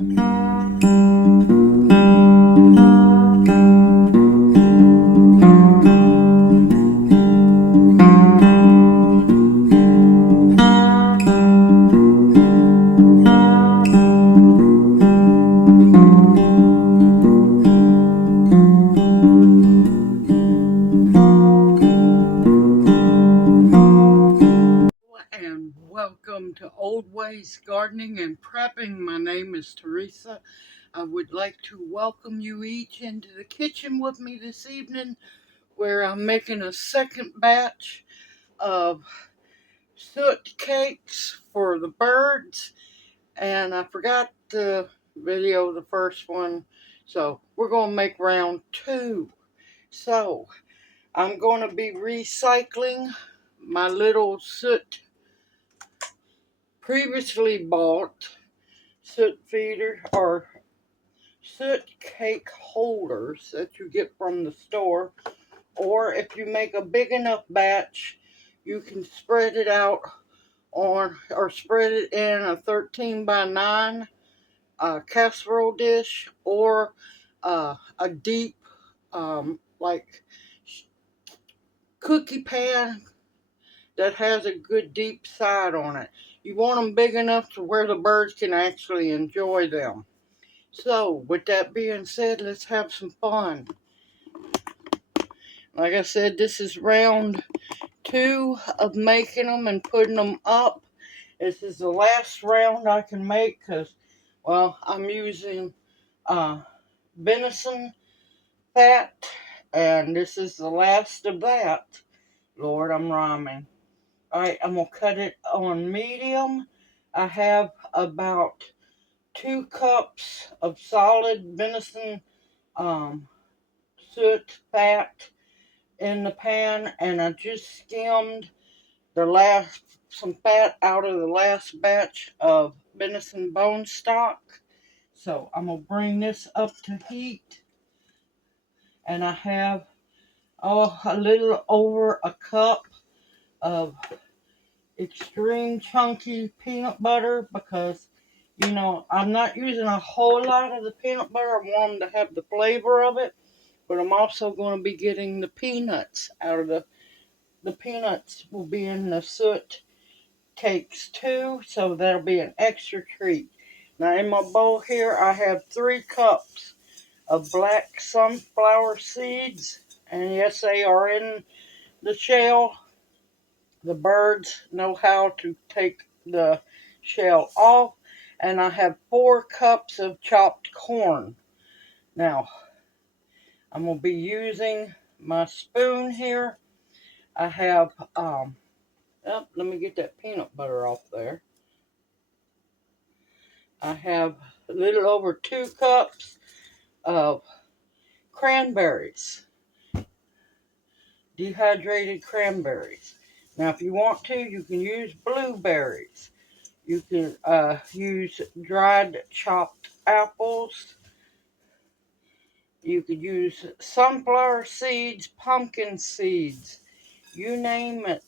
And welcome to Old Ways Gardening and Prepping. My name is Teresa. I would like to welcome you each into the kitchen with me this evening, where I'm making a second batch of soot cakes for the birds. And I forgot to video the first one, so we're going to make round two. So I'm going to be recycling my little soot previously bought soot feeder or soot cake holders that you get from the store, or if you make a big enough batch, you can spread it out on or spread it in a 13 by 9 casserole dish, or a deep like cookie pan that has a good deep side on it. You want them big enough to where the birds can actually enjoy them. So, with that being said, let's have some fun. Like I said, this is round two of making them and putting them up. This is the last round I can make because, well, I'm using venison fat, and this is the last of that. Lord, I'm rhyming. Alright, I'm going to cut it on medium. I have about 2 cups of solid venison soot fat in the pan, and I just skimmed some fat out of the last batch of venison bone stock. So I'm going to bring this up to heat, and I have a little over a cup of extreme chunky peanut butter, because I'm not using a whole lot of the peanut butter. I want them to have the flavor of it, but I'm also going to be getting the peanuts out of the peanuts will be in the soot cakes too, so that'll be an extra treat. Now in my bowl here I have 3 cups of black sunflower seeds, and yes, they are in the shell. The birds know how to take the shell off. And I have 4 cups of chopped corn. Now, I'm going to be using my spoon here. I have, let me get that peanut butter off there. I have a little over 2 cups of cranberries, dehydrated cranberries. Now, if you want to, you can use blueberries. You can use dried chopped apples. You could use sunflower seeds, pumpkin seeds, you name it.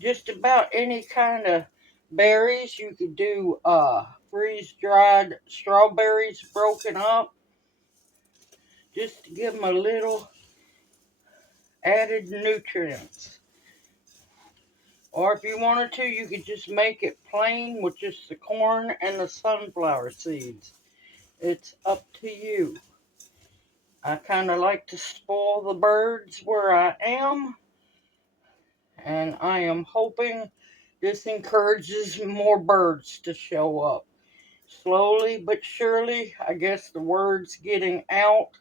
Just about any kind of berries. You could do freeze-dried strawberries broken up, just to give them a little added nutrients. Or if you wanted to, you could just make it plain with just the corn and the sunflower seeds. It's up to you. I kind of like to spoil the birds where I am, and I am hoping this encourages more birds to show up. Slowly but surely, I guess the word's getting out.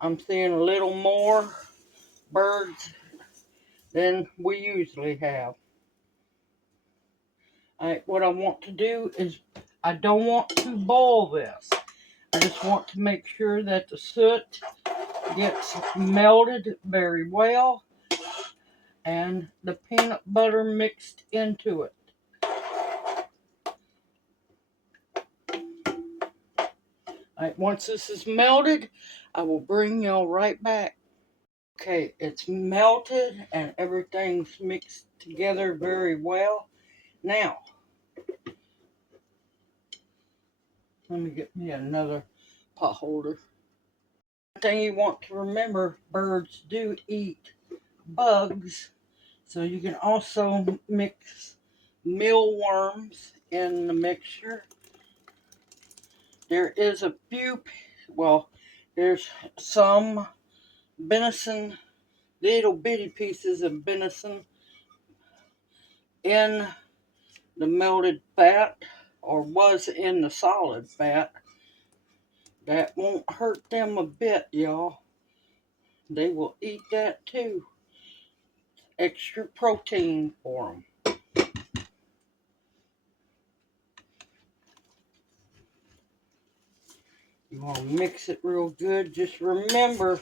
I'm seeing a little more birds than we usually have. What I want to do is, I don't want to boil this. I just want to make sure that the soot gets melted very well and the peanut butter mixed into it. Alright, once this is melted, I will bring y'all right back. Okay, it's melted and everything's mixed together very well. Now, Let me get me another pot holder. One thing you want to remember, birds do eat bugs. So you can also mix mealworms in the mixture. There is a few, well, there's some venison, little bitty pieces of venison in the melted fat, or was in the solid fat. That won't hurt them a bit, y'all. They will eat that too. Extra protein for them. You want to mix it real good. Just remember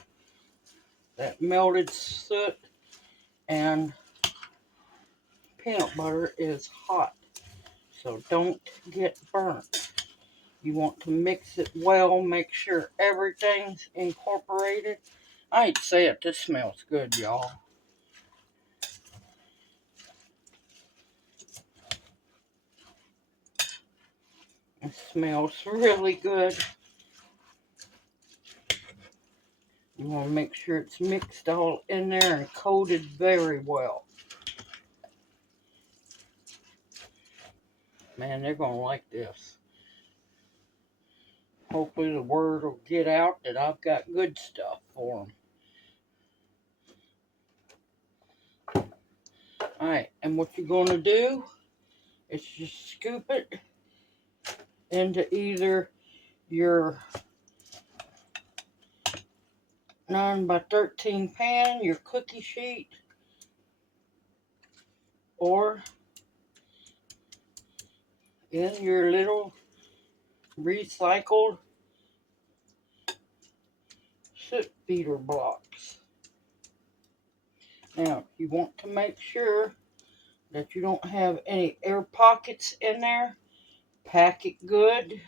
that melted suet and peanut butter is hot, so don't get burnt. You want to mix it well, make sure everything's incorporated. I hate to say it, this smells good, y'all. It smells really good. You want to make sure it's mixed all in there and coated very well. Man, they're going to like this. Hopefully the word will get out that I've got good stuff for them. Alright, and what you're going to do is just scoop it into either your 9x13 pan, your cookie sheet, or in your little recycled soot feeder blocks. Now, you want to make sure that you don't have any air pockets in there. Pack it good.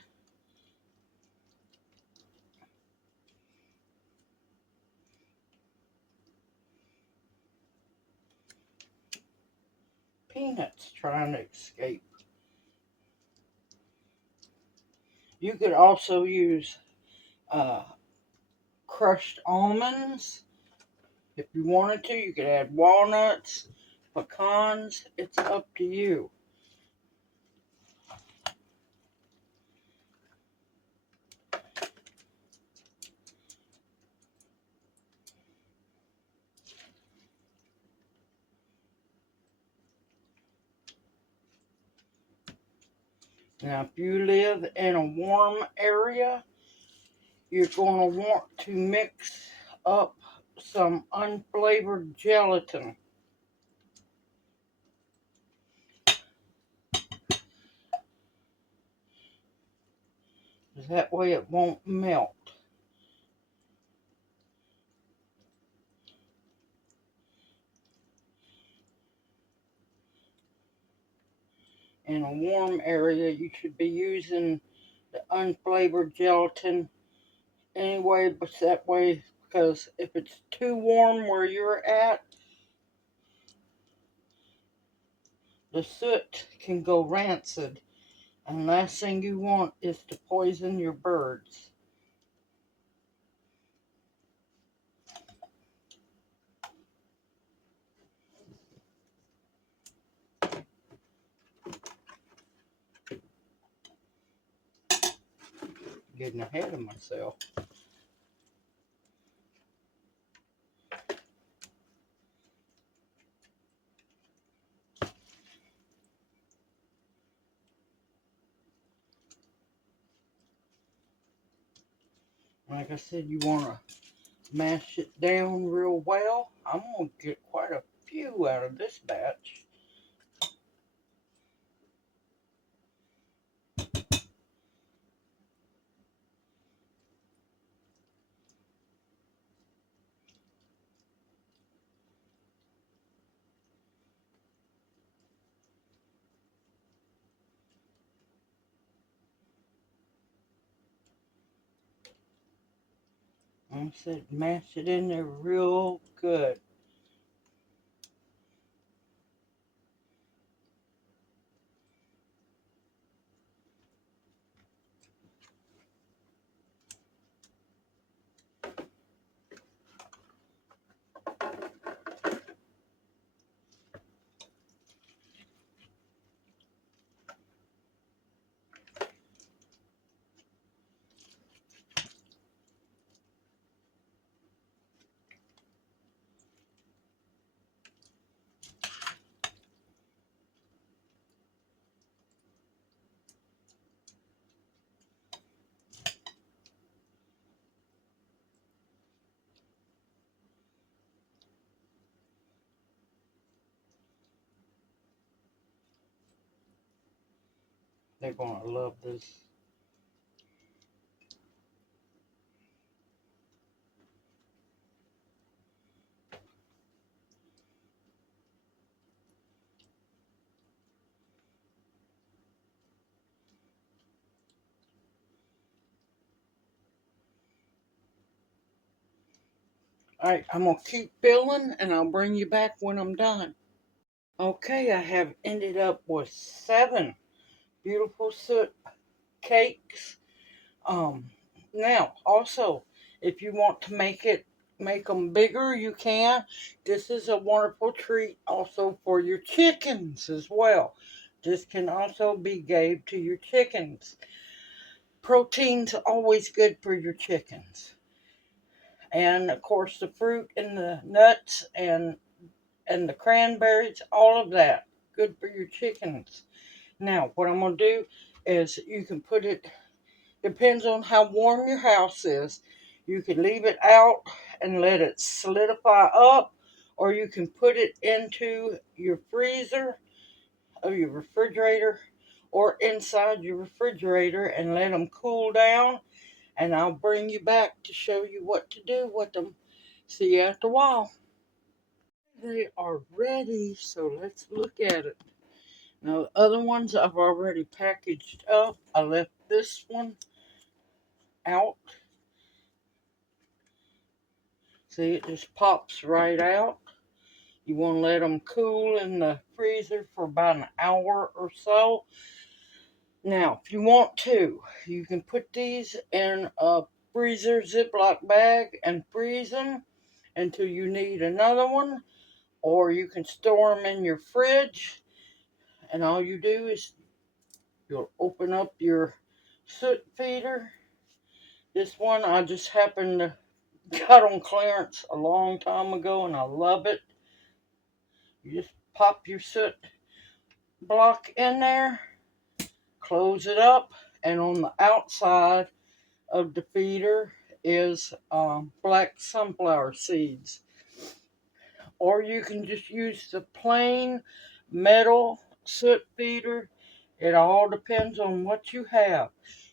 Peanuts trying to escape. You could also use crushed almonds. If you wanted to, you could add walnuts, pecans. It's up to you. Now, if you live in a warm area, you're going to want to mix up some unflavored gelatin. That way it won't melt. In a warm area, you should be using the unflavored gelatin anyway, but that way, because if it's too warm where you're at, the soot can go rancid, and last thing you want is to poison your birds. Getting ahead of myself. Like I said, you want to mash it down real well. I'm going to get quite a few out of this batch. Like I said, mash it in there real good. They're going to love this. Alright, I'm going to keep filling and I'll bring you back when I'm done. Okay, I have ended up with 7 beautiful Suet cakes. Now, also, if you want to make them bigger, you can. This is a wonderful treat also for your chickens as well. This can also be gave to your chickens. Protein's always good for your chickens. And of course the fruit and the nuts and the cranberries, all of that, good for your chickens. Now, what I'm going to do is you can put it, depends on how warm your house is. You can leave it out and let it solidify up, or you can put it into your freezer or your refrigerator or inside your refrigerator and let them cool down. And I'll bring you back to show you what to do with them. See you after a while. They are ready, so let's look at it. Now, the other ones I've already packaged up. I left this one out. See, it just pops right out. You want to let them cool in the freezer for about an hour or so. Now, if you want to, you can put these in a freezer Ziploc bag and freeze them until you need another one. Or you can store them in your fridge. And all you do is you'll open up your soot feeder. This one I just happened to got on clearance a long time ago and I love it. You just pop your soot block in there, close it up, and on the outside of the feeder is black sunflower seeds. Or you can just use the plain metal soot feeder. It all depends on what you have.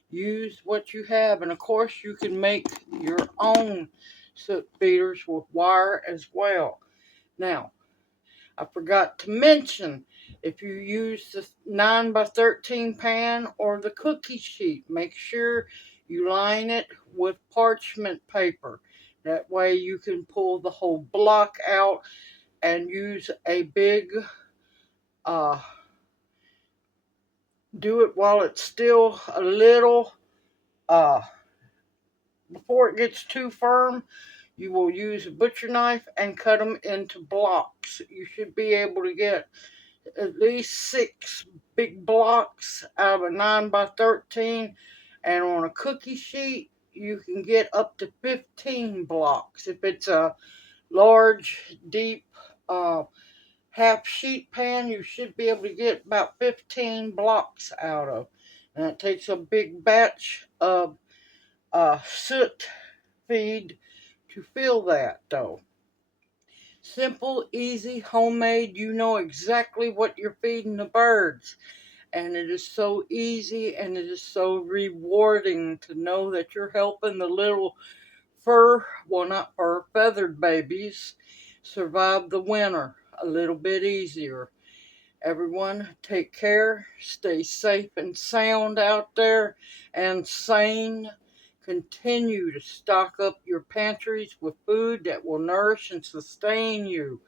Use what you have, and of course you can make your own soot feeders with wire as well. Now, I forgot to mention, if you use the 9 by 13 pan or the cookie sheet, make sure you line it with parchment paper. That way you can pull the whole block out and use a big, do it while it's still a little, before it gets too firm. You will use a butcher knife and cut them into blocks. You should be able to get at least 6 big blocks out of a 9 by 13, and on a cookie sheet you can get up to 15 blocks. If it's a large, deep half sheet pan, you should be able to get about 15 blocks out of. And it takes a big batch of soot feed to fill that, though. Simple, easy, homemade. You know exactly what you're feeding the birds. And it is so easy and it is so rewarding to know that you're helping the little feathered babies survive the winter a little bit easier. Everyone, take care, stay safe and sound out there and sane. Continue to stock up your pantries with food that will nourish and sustain you.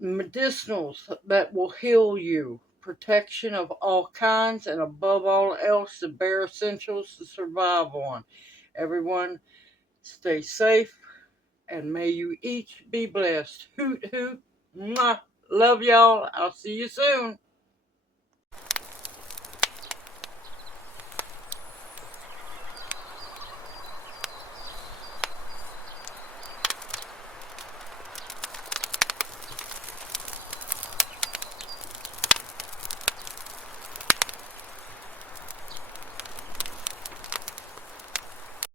Medicinals that will heal you. Protection of all kinds, and above all else, the bare essentials to survive on. Everyone, stay safe, and may you each be blessed. Hoot, hoot. Mwah. Love y'all. I'll see you soon.